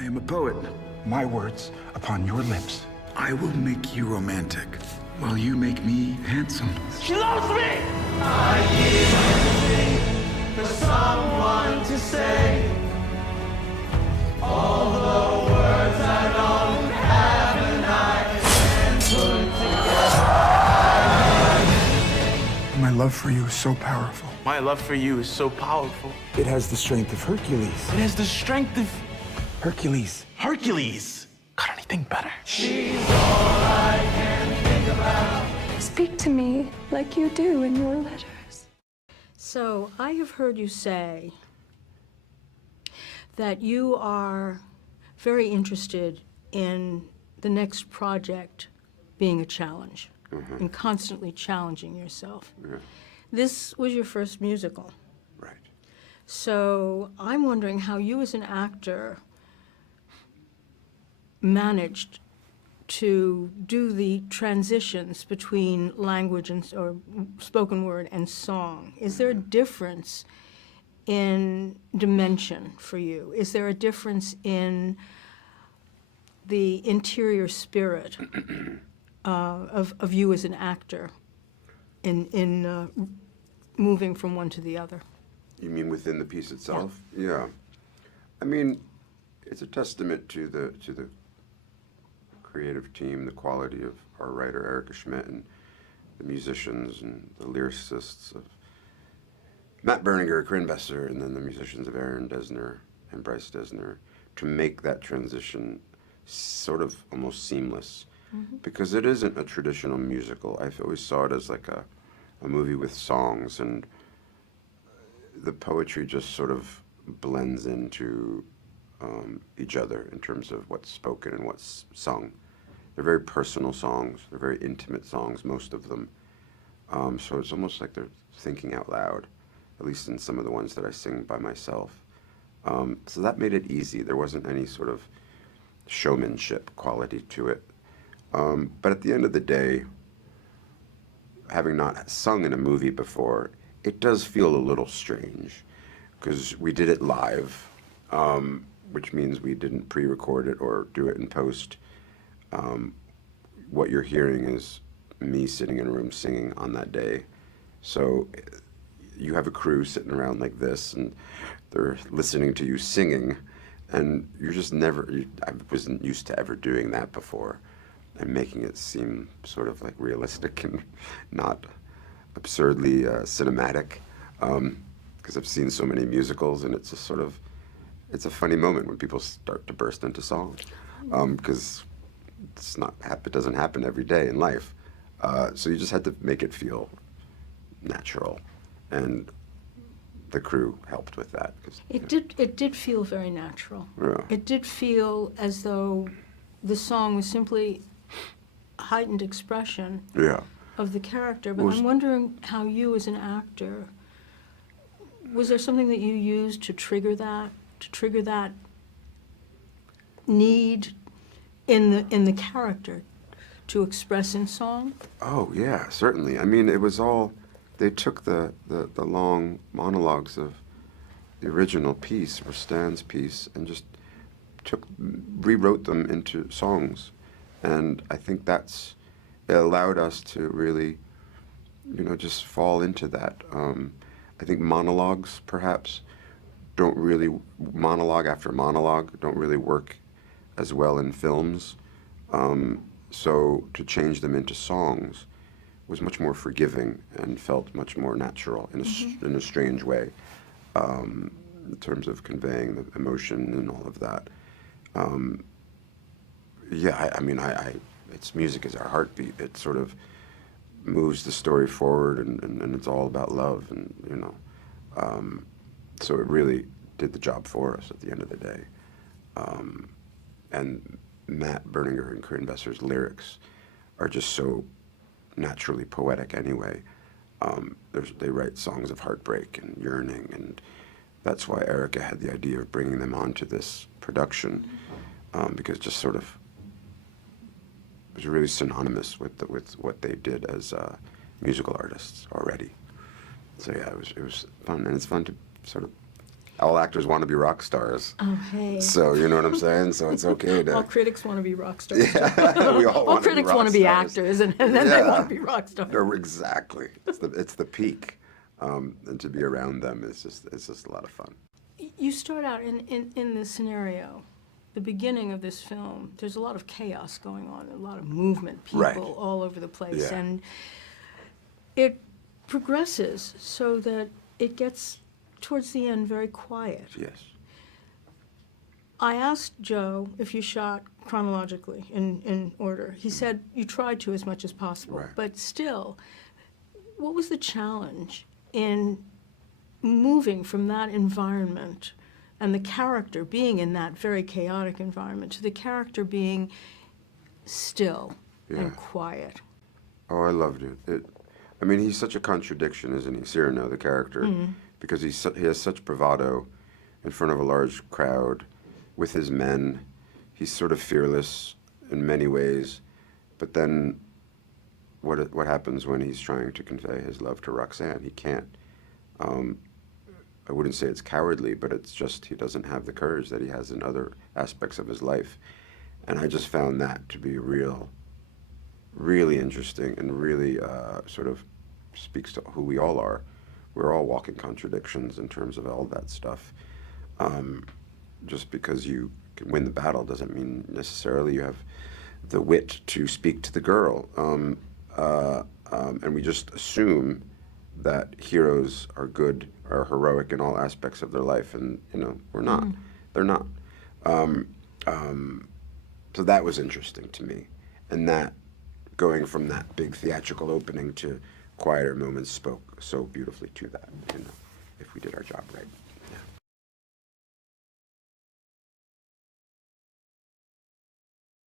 I am a poet. My words upon your lips. I will make you romantic, while you make me handsome. She loves me! I give everything for someone to say. All the words I don't have and I can put together. My love for you is so powerful. My love for you is so powerful. It has the strength of Hercules. It has the strength of Hercules. Hercules. Got anything better? She's all I can think about. Speak to me like you do in your letters. So I have heard you say that you are very interested in the next project being a challenge and constantly challenging yourself. This was your first musical. Right. So I'm wondering how you as an actor managed to do the transitions between language and or spoken word and song. Is there a difference in dimension for you? Is there a difference in the interior spirit of you as an actor in moving from one to the other? You mean within the piece itself? Yeah. I mean, it's a testament to the creative team, the quality of our writer Erica Schmidt and the musicians and the lyricists of Matt Berninger, Corinne Besser, and then the musicians of Aaron Desner and Bryce Desner to make that transition sort of almost seamless. Because it isn't a traditional musical. I've always saw it as like a movie with songs, and the poetry just sort of blends into each other in terms of what's spoken and what's sung. They're very personal songs. They're very intimate songs, most of them. So it's almost like they're thinking out loud, at least in some of the ones that I sing by myself. So that made it easy. There wasn't any sort of showmanship quality to it. But at the end of the day, having not sung in a movie before, it does feel a little strange because we did it live, which means we didn't pre-record it or do it in post. What you're hearing is me sitting in a room singing on that day. So you have a crew sitting around like this, and they're listening to you singing, and you're just never, I wasn't used to ever doing that before, and making it seem sort of like realistic and not absurdly cinematic. Because I've seen so many musicals, and it's just sort of, it's a funny moment when people start to burst into song, because it doesn't happen every day in life. So you just had to make it feel natural, and the crew helped with that. It did feel very natural. Yeah. It did feel as though the song was simply a heightened expression of the character. But I'm wondering how you as an actor, was there something that you used to trigger that need in the character to express in song? Oh yeah, certainly. I mean, it was all, they took the long monologues of the original piece, or Stan's piece, and just rewrote them into songs. And I think it allowed us to really, just fall into that. I think monologues, perhaps, monologue after monologue, don't really work as well in films. So to change them into songs was much more forgiving and felt much more natural in a strange way, in terms of conveying the emotion and all of that. It's music is our heartbeat. It sort of moves the story forward, and it's all about love, and so it really did the job for us at the end of the day. And Matt Berninger and Corinne Besser's lyrics are just so naturally poetic anyway. They write songs of heartbreak and yearning, and that's why Erica had the idea of bringing them onto this production, because just sort of it was really synonymous with what they did as musical artists already. So yeah, it was fun, and it's fun to sort of all actors want to be rock stars. Oh, hey. So you know what I'm saying? So it's okay to. All critics want to be rock stars. Yeah, we all want critics to be want to be rock stars. actors, and then they want to be rock stars. Exactly. It's the peak, and to be around them is just a lot of fun. You start out in this scenario, the beginning of this film, there's a lot of chaos going on, a lot of movement, people Right. all over the place. Yeah. And it progresses so that it gets, towards the end, very quiet. Yes. I asked Joe if you shot chronologically, in order. He said you tried to as much as possible. Right. But still, what was the challenge in moving from that environment and the character being in that very chaotic environment to the character being still Yeah. and quiet? Oh, I loved it. I mean, he's such a contradiction, isn't he? Cyrano, the character, because he has such bravado in front of a large crowd with his men. He's sort of fearless in many ways, but then what happens when he's trying to convey his love to Roxanne? He can't. I wouldn't say it's cowardly, but it's just he doesn't have the courage that he has in other aspects of his life. And I just found that to be really interesting and really sort of speaks to who we all are. We're all walking contradictions in terms of all that stuff. Just because you can win the battle doesn't mean necessarily you have the wit to speak to the girl. And we just assume that heroes are good or heroic in all aspects of their life, and we're not. They're not. So that was interesting to me, and that going from that big theatrical opening to quieter moments spoke so beautifully to that. If we did our job right.